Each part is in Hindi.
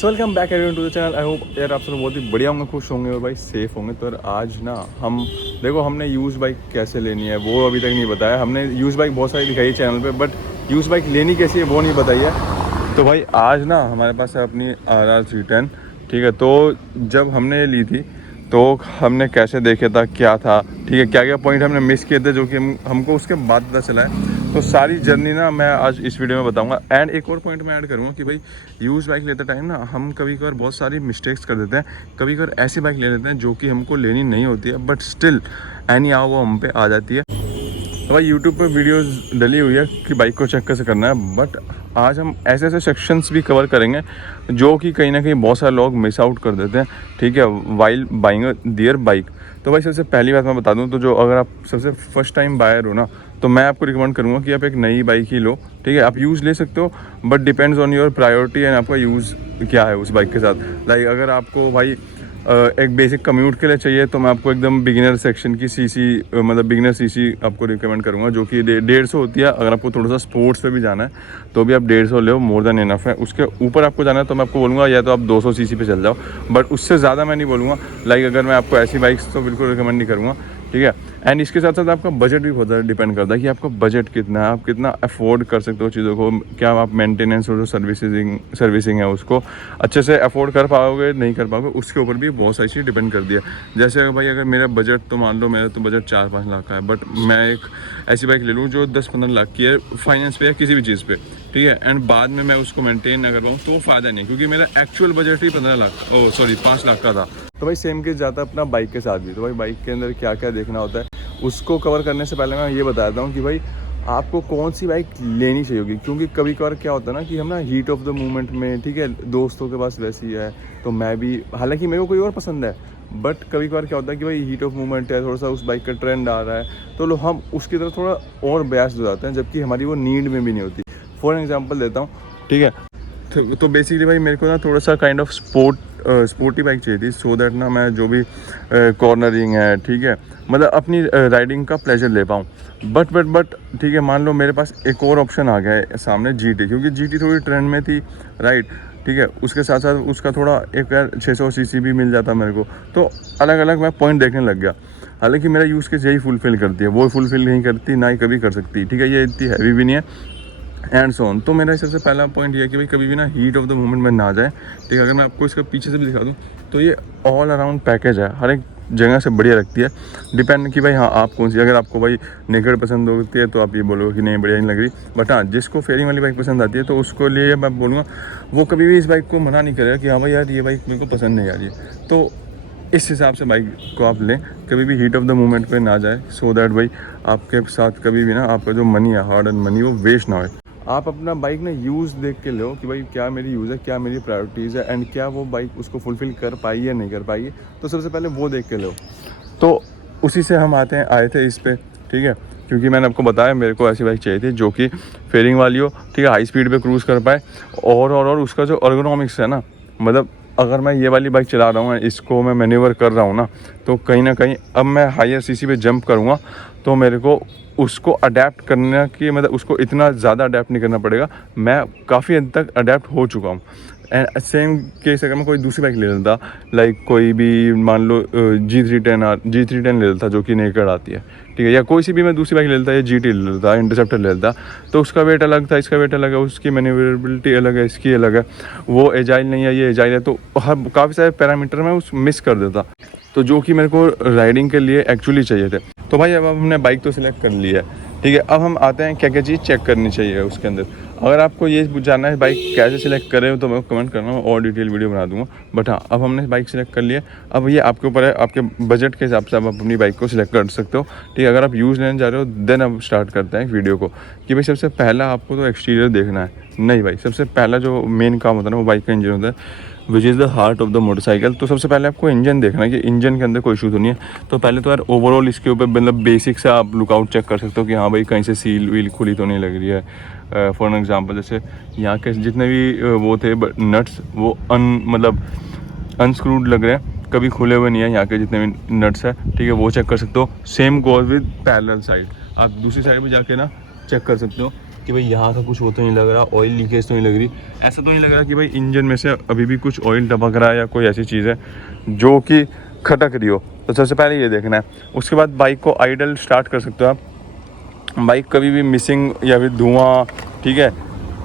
So welcome back everyone to the channel. I hope यार आप सब बहुत ही बढ़िया होंगे, खुश होंगे और भाई सेफ होंगे। तो यार आज ना हम देखो हमने यूज़ बाइक कैसे लेनी है वो अभी तक नहीं बताया। हमने यूज़ बाइक बहुत सारी दिखाई है चैनल पे, बट यूज़ बाइक लेनी कैसी है वो नहीं बताई है। तो भाई आज ना हमारे पास है अपनी RR310, ठीक है। तो जब हमने ली थी तो हमने कैसे देखे था, क्या था, ठीक है, क्या क्या पॉइंट हमने मिस किए थे जो कि हमको उसके बाद पता चला है। तो सारी जर्नी ना मैं आज इस वीडियो में बताऊंगा। एंड एक और पॉइंट मैं ऐड करूंगा कि भाई यूज़ बाइक लेते टाइम ना हम कभी कभार बहुत सारी मिस्टेक्स कर देते हैं। कभी कभार ऐसी बाइक ले लेते हैं जो कि हमको लेनी नहीं होती है, बट स्टिल एनी आओ वो हम पे आ जाती है। तो भाई यूट्यूब पर वीडियोस डली हुई है कि बाइक को चेक कैसे करना है, बट आज हम ऐसे ऐसे सेक्शंस भी कवर करेंगे जो कि कहीं ना कहीं बहुत सारे लोग मिस आउट कर देते हैं, ठीक है, वाइल बाइंग देयर बाइक। तो भाई सबसे पहली बात मैं बता दूं, तो जो अगर आप सबसे फर्स्ट टाइम बायर हो ना, तो मैं आपको रिकमेंड करूंगा कि आप एक नई बाइक ही लो, ठीक है। आप यूज़ ले सकते हो but depends on your priority and आपका यूज़ क्या है उस बाइक के साथ। लाइक अगर आपको भाई एक बेसिक कम्यूट के लिए चाहिए तो मैं आपको एकदम बिगिनर सेक्शन की सीसी मतलब बिगिनर सीसी आपको रिकमेंड करूंगा जो कि 150 होती है। अगर आपको थोड़ा सा स्पोर्ट्स पे भी जाना है तो भी आप 150 ले, मोर देन इनफ है। उसके ऊपर आपको जाना है तो मैं आपको बोलूँगा या तो आप 200 सीसी पे चल जाओ, बट उससे ज़्यादा मैं नहीं बोलूँगा। लाइक अगर मैं आपको ऐसी बाइक्स तो बिल्कुल रिकमेंड नहीं करूँगा, ठीक है। एंड इसके साथ साथ आपका बजट भी बहुत ज़्यादा डिपेंड करता है कि आपका बजट कितना है, आप कितना अफोर्ड कर सकते हो चीज़ों को, क्या आप मेंटेनेंस और जो सर्विसिंग है उसको अच्छे से अफोर्ड कर पाओगे नहीं कर पाओगे, उसके ऊपर भी बहुत सारी चीज़ डिपेंड कर दिया। जैसे भाई अगर मेरा बजट तो मान लो मेरा तो बजट 4-5 लाख का है, बट मैं एक ऐसी बाइक ले लूँ जो 10-15 लाख की है फाइनेंस पे या किसी भी चीज़ पे, ठीक है, एंड बाद में मैं उसको मेंटेन ना कर पाऊँ तो फ़ायदा नहीं, क्योंकि मेरा एक्चुअल बजट ही 5 लाख का था। तो भाई सेम केस जाता है अपना बाइक के साथ भी। तो भाई बाइक के अंदर क्या क्या देखना होता है उसको कवर करने से पहले मैं ये बताता हूँ कि भाई आपको कौन सी बाइक लेनी चाहिए होगी। क्योंकि कभी कभार क्या होता है ना कि हम ना हीट ऑफ द मोमेंट में, ठीक है, दोस्तों के पास वैसी है तो मैं भी, हालांकि मेरे को कोई और पसंद है, बट कभी कभार क्या होता है कि भाई हीट ऑफ मोमेंट है, थोड़ा सा उस बाइक का ट्रेंड आ रहा है तो हम उसकी तरफ थोड़ा और ब्यास हो जाते हैं, जबकि हमारी वो नीड में भी नहीं होती। फॉर एग्जाम्पल देता हूँ, ठीक है। तो बेसिकली भाई मेरे को ना थोड़ा सा काइंड ऑफ स्पोर्टी बाइक चाहिए थी, सो दैट ना मैं जो भी कॉर्नरिंग है, ठीक है, मतलब अपनी राइडिंग का प्लेजर ले पाऊँ। बट ठीक है, मान लो मेरे पास एक और ऑप्शन आ गया है सामने, GT, क्योंकि GT थोड़ी ट्रेंड में थी, राइट, ठीक है। उसके साथ साथ उसका थोड़ा एक 600 सीसी भी मिल जाता मेरे को, तो अलग अलग मैं पॉइंट देखने लग गया। हालांकि मेरा यूज़ केस यही फुलफिल करती है, वो फुलफिल नहीं करती, ना ही कभी कर सकती, ठीक है, ये इतनी हैवी भी नहीं है एंड सो ऑन। तो मेरा सबसे पहला पॉइंट ये है कि भाई कभी भी ना हीट ऑफ द मोमेंट में ना जाए, ठीक है। अगर मैं आपको इसका पीछे से भी दिखा दूँ तो ये ऑल अराउंड पैकेज है, हर एक जगह से बढ़िया लगती है। डिपेंड कि भाई हाँ आप कौन सी, अगर आपको भाई नेकेड पसंद होती है तो आप ये बोलोगे कि नहीं बढ़िया नहीं लग रही, बट हाँ जिसको फेयरिंग वाली बाइक पसंद आती है तो उसको लिए मैं बोलूँगा वो कभी भी इस बाइक को मना नहीं करेगा कि हाँ भाई यार ये बाइक मेरे को पसंद नहीं आ रही है। तो इस हिसाब से बाइक को आप लें, कभी भी हीट ऑफ द मोमेंट पे ना जाए, सो दैट भाई आपके साथ कभी भी ना आपका जो मनी है, हार्ड एंड मनी, वो वेस्ट ना हो। आप अपना बाइक ना यूज़ देख के लो कि भाई क्या मेरी यूज़ है, क्या मेरी प्रायोरिटीज़ है, एंड क्या वो बाइक उसको फुलफ़िल कर पाई है नहीं कर पाई है, तो सबसे पहले वो देख के लो। तो उसी से हम आए थे इस पे, ठीक है, क्योंकि मैंने आपको बताया मेरे को ऐसी बाइक चाहिए थी जो कि फेयरिंग वाली हो, ठीक है, हाई स्पीड पे क्रूज़ कर पाए, और उसका जो अर्गोनॉमिक्स है ना, मतलब अगर मैं ये वाली बाइक चला रहा हूँ, इसको मैं मैन्यूवर कर रहा हूँ ना, तो कहीं ना कहीं अब मैं हायर सीसी पे जंप करूँगा तो मेरे को उसको अडेप्ट करने की, मतलब उसको इतना ज़्यादा अडेप्ट नहीं करना पड़ेगा, मैं काफ़ी हद तक अडेप्ट हो चुका हूँ। एंड सेम केस अगर मैं कोई दूसरी बाइक ले लेता, लाइक कोई भी मान लो G310 ले लेता जो कि नेकेड आती है, ठीक है, या कोई सी भी मैं दूसरी बाइक ले लेता, या GT ले लेता, इंटरसेप्टर ले लेता, तो उसका वेट अलग था, इसका वेट अलग है, उसकी मैन्यूवरेबिलिटी अलग है, इसकी अलग है, वो एजाइल नहीं है, ये एजाइल है, तो हर काफ़ी सारे पैरामीटर में उस मिस कर देता, तो जो कि मेरे को राइडिंग के लिए एक्चुअली चाहिए थे। तो भाई अब हमने बाइक तो सिलेक्ट कर ली है, ठीक है। अब हम आते हैं क्या क्या चीज़ चेक करनी चाहिए उसके अंदर। अगर आपको ये जानना है बाइक कैसे सिलेक्ट करें तो मैं कमेंट करना और डिटेल वीडियो बना दूंगा, बट हाँ अब हमने बाइक सिलेक्ट कर लिया। अब ये आपके ऊपर है, आपके बजट के हिसाब से आप अपनी बाइक को सिलेक्ट कर सकते हो, ठीक है। अगर आप यूज़ लेने जा रहे हो देन अब स्टार्ट करते हैं वीडियो को कि भाई सबसे पहला आपको तो एक्सटीरियर देखना है। नहीं भाई, सबसे पहला जो मेन काम होता है ना वो बाइक का इंजन होता है, which is the heart of the motorcycle. तो सबसे पहले आपको इंजन देखना है कि इंजन के अंदर कोई इशू तो नहीं है। तो पहले तो यार ओवरऑल इसके ऊपर मतलब बेसिक से आप लुकआउट चेक कर सकते हो कि हाँ भाई कहीं से सील वील खुली तो नहीं लग रही है। फॉर एग्जांपल जैसे यहाँ के जितने भी वो थे नट्स वो मतलब अनस्क्रूड लग रहे हैं, कभी खुले हुए नहीं है यहाँ के जितने भी नट्स है, ठीक है, वो चेक कर सकते हो। Same goes with parallel side, आप दूसरी साइड में जाके ना चेक कर सकते हो कि भाई यहाँ का कुछ वो तो नहीं लग रहा, ऑयल लीकेज तो नहीं लग रही, ऐसा तो नहीं लग रहा कि भाई इंजन में से अभी भी कुछ ऑयल टपक रहा है या कोई ऐसी चीज़ है जो कि खटक रही हो। तो सबसे पहले ये देखना है। उसके बाद बाइक को आइडल स्टार्ट कर सकते हो आप। बाइक कभी भी मिसिंग या फिर धुआं, ठीक है,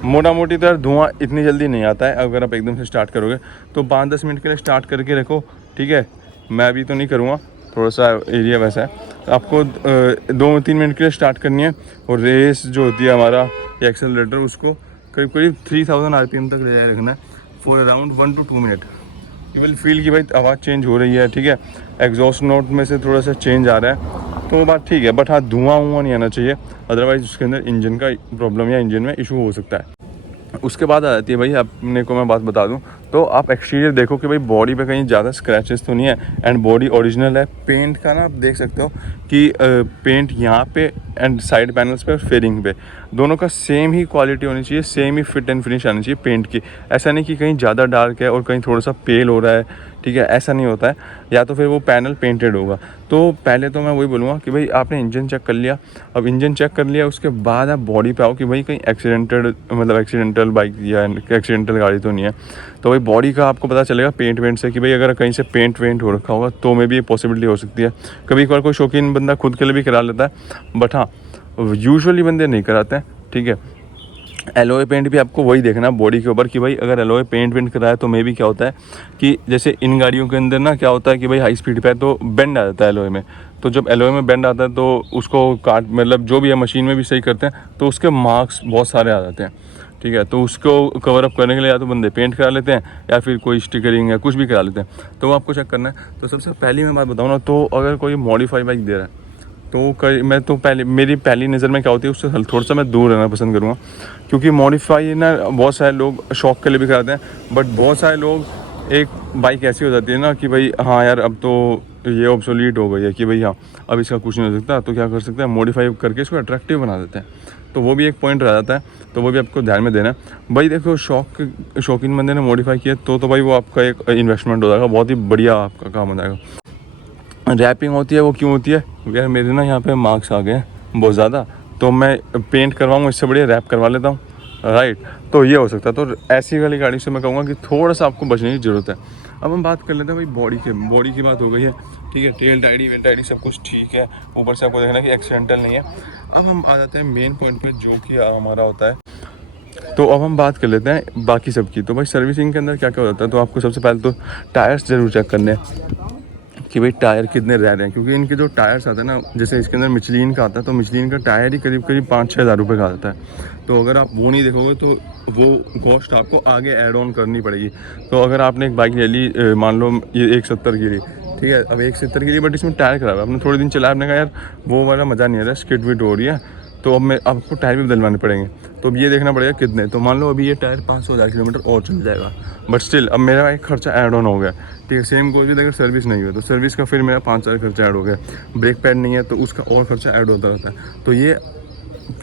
मोटा मोटी तरह धुआं इतनी जल्दी नहीं आता है अगर आप एकदम से स्टार्ट करोगे। तो 5-10 मिनट के लिए स्टार्ट करके रखो, ठीक है। मैं अभी तो नहीं करूँगा, थोड़ा सा एरिया वैसा है। आपको 2-3 मिनट के लिए स्टार्ट करनी है। और रेस जो होती है हमारा या एक्सेलरेटर, उसको करीब करीब 3000 RPM तक ले जाए रखना है for around 1 to 2 minute. You will feel कि भाई आवाज़ चेंज हो रही है, ठीक है, एग्जॉस्ट नोट में से थोड़ा सा चेंज आ रहा है, तो वो बात ठीक है। बट हाँ, धुआं नहीं आना चाहिए, अदरवाइज उसके अंदर इंजन का प्रॉब्लम या इंजन में इशू हो सकता है। उसके बाद आ जाती है भाई, अपने को मैं बात बता दूं तो आप एक्सटीरियर देखो कि भाई बॉडी पे कहीं ज़्यादा स्क्रैचेस तो नहीं है एंड बॉडी ओरिजिनल है। पेंट का ना आप देख सकते हो कि पेंट यहाँ पे एंड साइड पैनल्स पे और फेयरिंग पे दोनों का सेम ही क्वालिटी होनी चाहिए, same he fit and finish आनी चाहिए पेंट की। ऐसा नहीं कि कहीं ज़्यादा डार्क है और कहीं थोड़ा सा पेल हो रहा है, ठीक है, ऐसा नहीं होता है, या तो फिर वो पैनल पेंटेड होगा। तो पहले तो मैं वही बोलूँगा कि भाई आपने इंजन चेक कर लिया, अब इंजन चेक कर लिया उसके बाद आप बॉडी पे आओ कि भाई कहीं एक्सीडेंटल बाइक या एक्सीडेंटल गाड़ी तो नहीं है। तो भाई बॉडी का आपको पता चलेगा पेंट वेंट से कि भाई अगर कहीं से पेंट वेंट हो रखा होगा तो में भी ये पॉसिबिलिटी हो सकती है। कभी कभार कोई शौकीन बंदा खुद के लिए भी करा लेता है, बट हाँ यूजुअली बंदे नहीं कराते हैं, ठीक है। एलॉय पेंट भी आपको वही देखना बॉडी के ऊपर कि भाई अगर एलॉय पेंट वेंट कराया तो मे भी क्या होता है कि जैसे इन गाड़ियों के अंदर ना क्या होता है कि भाई हाई स्पीड पे है तो बेंड आ जाता है एलॉय में। तो जब एलॉय में बेंड आता है तो उसको काट मतलब जो भी है मशीन में भी सही करते हैं तो उसके मार्क्स बहुत सारे आ जाते हैं, ठीक है। तो उसको कवर अप करने के लिए या तो बंदे पेंट करा लेते हैं या फिर कोई स्टिकरिंग या कुछ भी करा लेते हैं, तो आपको चेक करना है। तो सबसे पहली मैं बात बताऊँ ना, तो अगर कोई मॉडिफाई बाइक दे रहा है तो मैं तो मेरी पहली नज़र में क्या होती है उससे थोड़ा सा मैं दूर रहना पसंद करूँगा, क्योंकि मॉडिफाई ना बहुत सारे लोग शौक के लिए भी कराते हैं, बट बहुत सारे लोग एक बाइक ऐसी हो जाती है ना कि भाई हाँ यार अब तो ये ऑब्सोलीट हो गई है कि भाई हाँ अब इसका कुछ नहीं हो सकता, तो क्या कर सकते हैं मॉडिफाई करके इसको अट्रैक्टिव बना देते हैं। तो वो भी एक पॉइंट रह जाता है, तो वो भी आपको ध्यान में देना है। भाई देखो शौकीन बंदे ने मॉडिफाई किया तो भाई वो आपका एक इन्वेस्टमेंट हो जाएगा, बहुत ही बढ़िया आपका काम हो जाएगा। रैपिंग होती है वो क्यों होती है यार, मेरे ना यहाँ पे मार्क्स आ गए हैं बहुत ज़्यादा, तो मैं पेंट करवाऊँ इससे बढ़िया रैप करवा लेता हूँ, राइट। तो ये हो सकता है। तो ऐसी वाली गाड़ी से मैं कहूँगा कि थोड़ा सा आपको बचने की ज़रूरत है। अब हम बात कर लेते हैं भाई बॉडी की बात हो गई है, ठीक है, टेल टाइडी वेल टाइडी सब कुछ ठीक है, ऊपर से आपको देखना कि एक्सीडेंटल नहीं है। अब हम आ जाते हैं मेन पॉइंट पर जो कि हमारा होता है। तो अब हम बात कर लेते हैं बाकी सब की। तो भाई सर्विसिंग के अंदर क्या क्या हो जाता है, तो आपको सबसे पहले तो टायर्स ज़रूर चेक करने हैं कि भाई टायर कितने रह रहे हैं, क्योंकि इनके जो टायर्स आते हैं ना, जैसे इसके अंदर मिचलिन का आता है, तो मिचलिन का टायर ही करीब 5-6 हज़ार रुपये का आता है। तो अगर आप वो नहीं देखोगे तो वो कॉस्ट आपको आगे ऐड ऑन करनी पड़ेगी। तो अगर आपने एक बाइक ले ली, मान लो ये 170 की ली, ठीक है, अब 170 की ली बट इसमें टायर खराब है, आपने थोड़े दिन चलाया, आपने कहा यार वो वाला मज़ा नहीं आ रहा, स्किड विड हो रही है, तो अब आपको टायर भी बदलवाने पड़ेंगे। तो अब ये देखना पड़ेगा कितने, तो मान लो अभी ये टायर 500,000 किलोमीटर और चल जाएगा, बट स्टिल अब मेरा एक खर्चा ऐड ऑन हो गया, ठीक है। सेम कोई भी अगर सर्विस नहीं हुई तो सर्विस का फिर मेरा 5,000 खर्चा ऐड हो गया। ब्रेक पैड नहीं है तो उसका और खर्चा ऐड होता रहता है। तो ये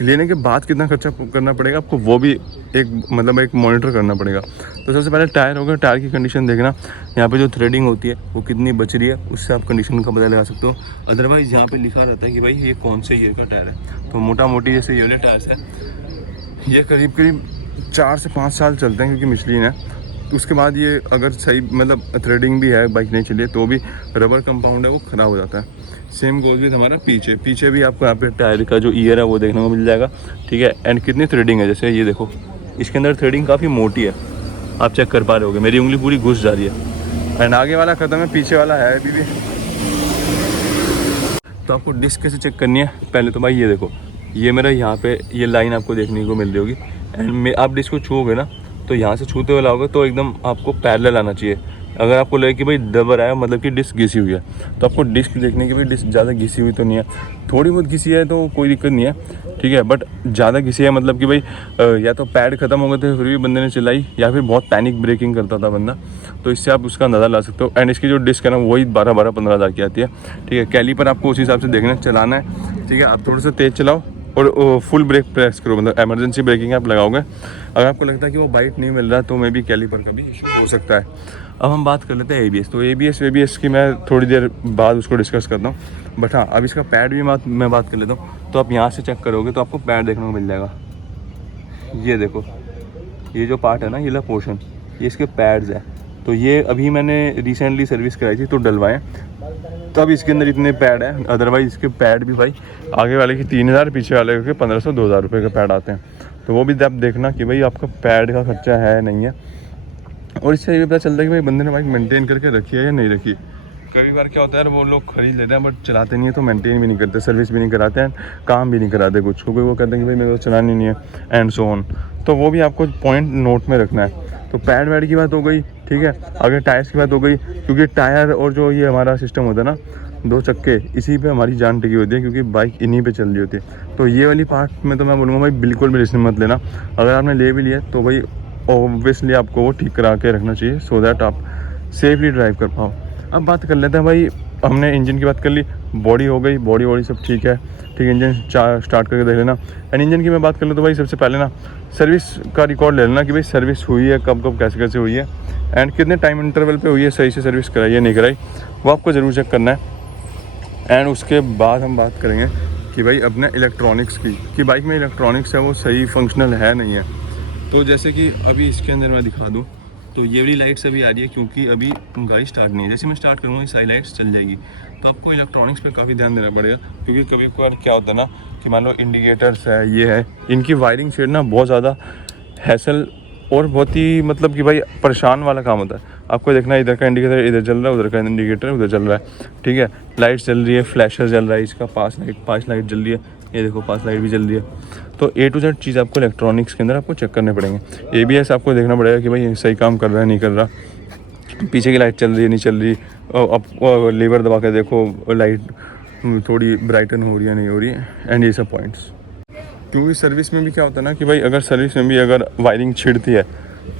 लेने के बाद कितना खर्चा करना पड़ेगा आपको, वो भी एक मॉनिटर करना पड़ेगा। तो सबसे पहले टायर होगा, टायर की कंडीशन देखना, यहाँ पे जो थ्रेडिंग होती है वो कितनी बच रही है, उससे आप कंडीशन का पता लगा सकते हो। अदरवाइज़ यहाँ पे लिखा रहता है कि भाई ये कौन से ईयर का टायर है। तो मोटा मोटी जैसे ये वाले टायर्स है ये करीब 4 से 5 साल चलते हैं, क्योंकि मिचलिन है। तो उसके बाद ये अगर सही थ्रेडिंग भी है, बाइक नहीं चलिए, तो भी रबर कंपाउंड है वो ख़राब हो जाता है। सेम गोज विद हमारा पीछे भी आपको यहाँ पे टायर का जो ईयर है वो देखने को मिल जाएगा, ठीक है। एंड कितनी थ्रेडिंग है, जैसे ये देखो इसके अंदर थ्रेडिंग काफ़ी मोटी है, आप चेक कर पा रहे होगे, मेरी उंगली पूरी घुस जा रही है। एंड आगे वाला ख़त्म है, पीछे वाला है अभी भी। तो आपको डिस्क कैसे चेक करनी है, पहले तो भाई ये देखो, ये मेरा यहाँ पे ये लाइन आपको देखने को मिल रही होगी। एंड आप डिस्क को छूओगे ना, तो यहाँ से छूते हुए लाओगे तो एकदम आपको पैरेलल आना चाहिए। अगर आपको लगे कि भाई दबर आया मतलब कि डिस्क घिसी हुई है, तो आपको डिस्क देखने की भाई डिस्क ज़्यादा घिसी हुई तो नहीं है, थोड़ी बहुत घिसी है तो कोई दिक्कत नहीं है, ठीक है। बट ज़्यादा घिसी है मतलब कि भाई या तो पैड ख़त्म हो गए थे फिर भी बंदे ने चलाई, या फिर बहुत पैनिक ब्रेकिंग करता था बंदा, तो इससे आप उसका अंदाज़ा ला सकते हो। एंड इसकी जो डिस्क है ना वही 12-15 हज़ार की आती है, ठीक है। कैलीपर आपको उस हिसाब से देखना चलाना है, ठीक है। आप थोड़ा सा तेज़ चलाओ और फुल ब्रेक प्रेस करो, मतलब एमरजेंसी ब्रेकिंग आप लगाओगे। अगर आपको लगता है कि वो बाइट नहीं मिल रहा तो मे भी कैलीपर का भी इशू हो सकता है। अब हम बात कर लेते हैं ABS। तो ABS की मैं थोड़ी देर बाद उसको डिस्कस करता हूँ, बट हाँ अब इसका पैड भी मैं बात कर लेता हूँ। तो आप यहाँ से चेक करोगे तो आपको पैड देखने को मिल जाएगा, ये देखो, ये जो पार्ट है ना, ये ला पोर्शन, ये इसके पैड्स हैं। तो ये अभी मैंने रिसेंटली सर्विस कराई थी तो डलवाएं, तब इसके अंदर इतने पैड हैं। अदरवाइज़ इसके पैड भी भाई आगे वाले के 3000, पीछे वाले के 1500-2000 रुपये के पैड आते हैं। तो वो भी आप देखना कि भाई आपका पैड का खर्चा है नहीं है। और इससे ये भी पता चलता है कि भाई बंदे ने बाइक मेंटेन करके रखी है या नहीं रखी। कई बार क्या होता है वो लोग खरीद लेते हैं बट चलाते नहीं है, तो मेंटेन भी नहीं करते, सर्विस भी नहीं कराते हैं, काम भी नहीं कराते कुछ, क्योंकि वो कहते हैं कि भाई मेरे को चलानी नहीं है एंड सो ऑन। तो वो भी आपको पॉइंट नोट में रखना है। तो पैड वैड की बात हो गई, ठीक है। आगे टायर्स की बात हो गई, क्योंकि टायर और जो ये हमारा सिस्टम होता है ना, 2 चक्के, इसी पे हमारी जान टिकी होती है, क्योंकि बाइक इन्हीं पे चल रही होती है। तो ये वाली पार्ट में तो मैं बोलूँगा भाई बिल्कुल भी रिस्क मत लेना। अगर आपने ले भी लिया तो भाई ऑब्वियसली आपको वो ठीक करा के रखना चाहिए, सो दैट आप सेफली ड्राइव कर पाओ। अब बात कर लेते हैं भाई, हमने इंजन की बात कर ली, बॉडी हो गई, बॉडी सब ठीक है, ठीक है। इंजन स्टार्ट करके देख लेना। एंड इंजन की मैं बात कर लूँ तो भाई सबसे पहले ना सर्विस का रिकॉर्ड ले लेना कि भाई सर्विस हुई है, कब कब कैसे कैसे हुई है, एंड कितने टाइम इंटरवल पे हुई है, सही से सर्विस कराई है नहीं कराई, वो आपको ज़रूर चेक करना है। एंड उसके बाद हम बात करेंगे कि भाई अपने इलेक्ट्रॉनिक्स की, कि बाइक में इलेक्ट्रॉनिक्स है वो सही फंक्शनल है नहीं है। तो जैसे कि अभी इसके अंदर मैं दिखा दूँ, तो ये वाली लाइट्स अभी आ रही है क्योंकि अभी गाड़ी स्टार्ट नहीं है। जैसे मैं स्टार्ट करूँगा ये सारी लाइट्स चल जाएगी। तो आपको इलेक्ट्रॉनिक्स पे काफ़ी ध्यान देना पड़ेगा, क्योंकि कभी कभार क्या होता है ना कि मान लो इंडिकेटर्स है, ये है, इनकी वायरिंग शेड ना बहुत ज़्यादा हैसल और बहुत ही मतलब कि भाई परेशान वाला काम होता है। आपको देखना है इधर का इंडिकेटर इधर चल रहा है, उधर का इंडिकेटर उधर चल रहा है, ठीक है। लाइट चल रही है, फ्लैशर चल रहा है, इसका पास लाइट जल रही है, ये देखो पास लाइट भी जल रही है। तो A to Z चीज़ आपको इलेक्ट्रॉनिक्स के अंदर आपको चेक करने पड़ेंगे। ABS आपको देखना पड़ेगा कि भाई सही काम कर रहा है नहीं कर रहा, पीछे की लाइट चल रही है नहीं चल रही, अब लीवर दबा के देखो लाइट थोड़ी ब्राइटन हो रही है नहीं हो रही है, एंड ये सब पॉइंट्स। क्योंकि सर्विस में भी क्या होता है ना कि भाई अगर सर्विस में भी अगर वायरिंग छिड़ती है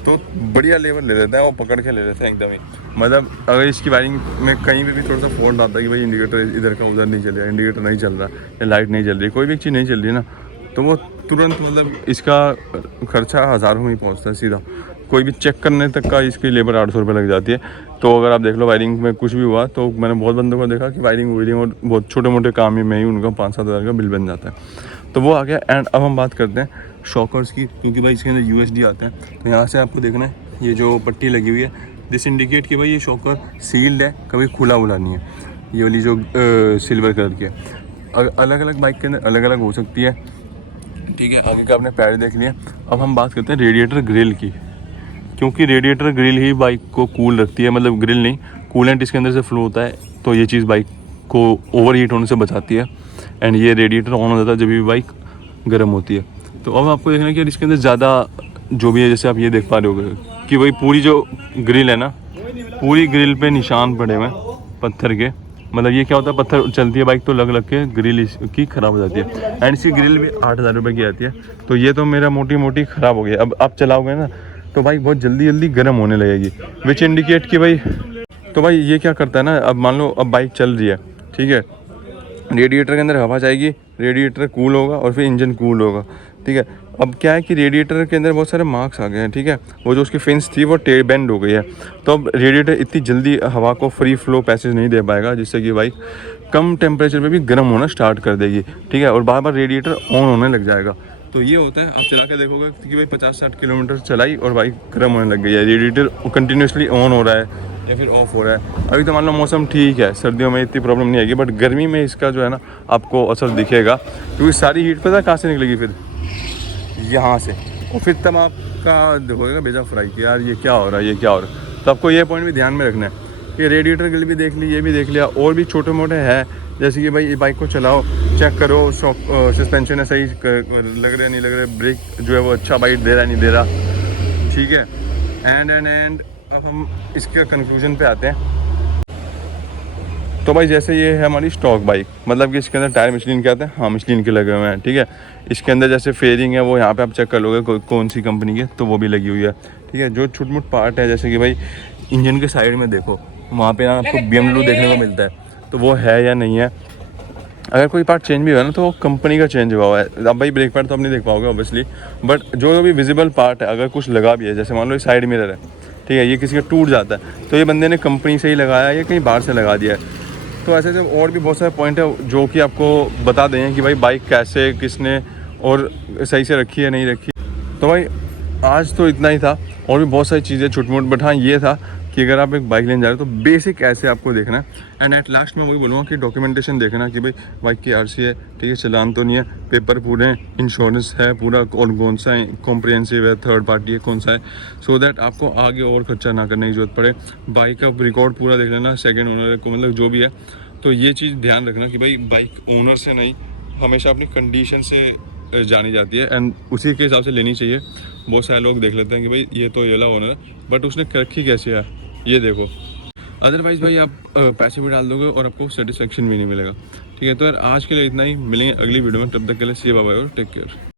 तो बढ़िया लेबर ले लेता है, वो पकड़ के ले लेता है एकदम ही। मतलब अगर इसकी वायरिंग में कहीं भी थोड़ा सा फॉल्ट आता है कि भाई इंडिकेटर इधर का उधर नहीं चल रहा, इंडिकेटर नहीं चल रहा या लाइट नहीं चल रही, कोई भी चीज़ नहीं चल रही है ना, तो वो तुरंत मतलब इसका खर्चा हज़ारों में ही पहुँचता है सीधा। कोई भी चेक करने तक का इसकी लेबर 800 रुपये लग जाती है। तो अगर आप देख लो वायरिंग में कुछ भी हुआ, तो मैंने बहुत बंदों को देखा कि वायरिंग और बहुत छोटे मोटे काम में ही उनका 5-7 हज़ार का बिल बन जाता है। तो वो आ गया। एंड अब हम बात करते हैं शॉकर्स की, क्योंकि भाई इसके अंदर USD आते हैं। तो यहाँ से आपको देखना है ये जो पट्टी लगी हुई है, दिस इंडिकेट कि भाई ये शॉकर सील्ड है, कभी खुला हुआ नहीं है। ये वाली जो सिल्वर कलर की है, अलग अलग बाइक के अंदर अलग अलग हो सकती है, ठीक है। आगे का आपने पैड देख लिया। अब हम बात करते हैं रेडिएटर ग्रिल की, क्योंकि रेडिएटर ग्रिल ही बाइक को कूल रखती है, मतलब ग्रिल नहीं, कूलेंट इसके अंदर से फ्लो होता है, तो ये चीज़ बाइक को ओवर हीट होने से बचाती है। एंड ये रेडिएटर ऑन हो जाता है जब भी बाइक गर्म होती है। तो अब आपको देखना है कि इसके अंदर ज़्यादा जो भी है, जैसे आप ये देख पा रहे हो कि भाई पूरी जो ग्रिल है ना, पूरी ग्रिल पे निशान पड़े हुए हैं पत्थर के। मतलब ये क्या होता है, पत्थर चलती है बाइक तो लग लग के ग्रिल इसकी ख़राब हो जाती है। एंड इसकी ग्रिल भी 8000 रुपये की आती है। तो ये तो मेरा मोटी ख़राब हो गया। अब आप चलाओगे ना तो बाइक बहुत जल्दी गर्म होने लगेगी, विच इंडिकेट कि भाई, तो भाई ये क्या करता है ना, अब मान लो अब बाइक चल रही है, ठीक है, रेडिएटर के अंदर हवा जाएगी, रेडिएटर कूल होगा और फिर इंजन कूल होगा, ठीक है। अब क्या है कि रेडिएटर के अंदर बहुत सारे मार्क्स आ गए हैं, ठीक है, वो जो उसकी फिन्स थी वो बेंड हो गई है। तो अब रेडिएटर इतनी जल्दी हवा को फ्री फ्लो पैसेज नहीं दे पाएगा, जिससे कि बाइक कम टेम्परेचर पे भी गर्म होना स्टार्ट कर देगी, ठीक है, और बार बार रेडिएटर ऑन होने लग जाएगा। तो ये होता है, आप चला के देखोगे कि भाई 50-60 किलोमीटर चलाई और बाइक गर्म होने लग गई है, रेडिएटर कंटिन्यूसली ऑन हो रहा है या फिर ऑफ हो रहा है। अभी तो मान लो मौसम ठीक है, सर्दियों में इतनी प्रॉब्लम नहीं आएगी, बट गर्मी में इसका जो है ना आपको असर दिखेगा, क्योंकि सारी हीट पता है कहाँ से निकलेगी, फिर यहाँ से, और फिर तब आपका देखोगे बेजा फ्राई कि यार ये क्या हो रहा है, ये क्या हो रहा है। तो आपको ये पॉइंट भी ध्यान में रखना है कि रेडिएटर ग्रिल भी देख ली, ये भी देख लिया, और भी छोटे मोटे हैं, जैसे कि भाई ये बाइक को चलाओ, चेक करो सस्पेंशन है सही लग रहे नहीं लग रहे, ब्रेक जो है वो अच्छा बाइट दे रहा नहीं दे रहा, ठीक है। एंड अब हम इसके कंक्लूजन पे आते हैं। तो भाई जैसे ये है हमारी स्टॉक बाइक, मतलब कि इसके अंदर टायर मिशलिन के आते हैं, हाँ मिशलिन के लगे हुए हैं, ठीक है। इसके अंदर जैसे फेयरिंग है वो यहाँ पे आप चेक कर लोगे कौन सी कंपनी के, तो वो भी लगी हुई है, ठीक है। जो छोट मोट पार्ट है, जैसे कि भाई इंजन के साइड में देखो, वहाँ पे ना आपको BMW देखने को मिलता है, तो वो है या नहीं है। अगर कोई पार्ट चेंज भी हुआ ना तो वो कंपनी का चेंज हुआ है। अब भाई ब्रेक पैड तो आप नहीं देख पाओगे ऑब्वियसली, बट जो भी विजिबल पार्ट है, अगर कुछ लगा भी है, जैसे मान लो ये साइड मिरर है, ठीक है, ये किसी का टूट जाता है तो ये बंदे ने कंपनी से ही लगाया या कहीं बाहर से लगा दिया है। तो ऐसे जब और भी बहुत सारे पॉइंट है जो कि आपको बता दें कि भाई बाइक कैसे किसने और सही से रखी है नहीं रखी। तो भाई आज तो इतना ही था, और भी बहुत सारी चीज़ें छोटी मोटी, बट हाँ ये था कि अगर आप एक बाइक लेने जा रहे हो तो बेसिक ऐसे आपको देखना है। एंड एट लास्ट में वही बोलूँगा कि डॉक्यूमेंटेशन देखना कि भाई बाइक की आरसी है, ठीक है, चालान तो नहीं है, पेपर पूरे हैं, इंश्योरेंस है पूरा, कौन सा है, कॉम्प्रिहेंसिव है, थर्ड पार्टी है, कौन सा है, सो दैट आपको आगे और खर्चा ना करने की जरूरत पड़े। बाइक का रिकॉर्ड पूरा देख लेना, सेकेंड ओनर को, मतलब जो भी है। तो ये चीज़ ध्यान रखना कि भाई बाइक ओनर से नहीं, हमेशा अपनी कंडीशन से जानी जाती है एंड उसी के हिसाब से लेनी चाहिए। बहुत सारे लोग देख लेते हैं कि भाई ये तो ये वाला ओनर है, बट उसने रखी कैसे है ये देखो। अदरवाइज़ भाई आप पैसे भी डाल दोगे और आपको सेटिस्फेक्शन भी नहीं मिलेगा। ठीक है, तो यार आज के लिए इतना ही, मिलेंगे अगली वीडियो में, तब तक के लिए सी बाय बाय और टेक केयर।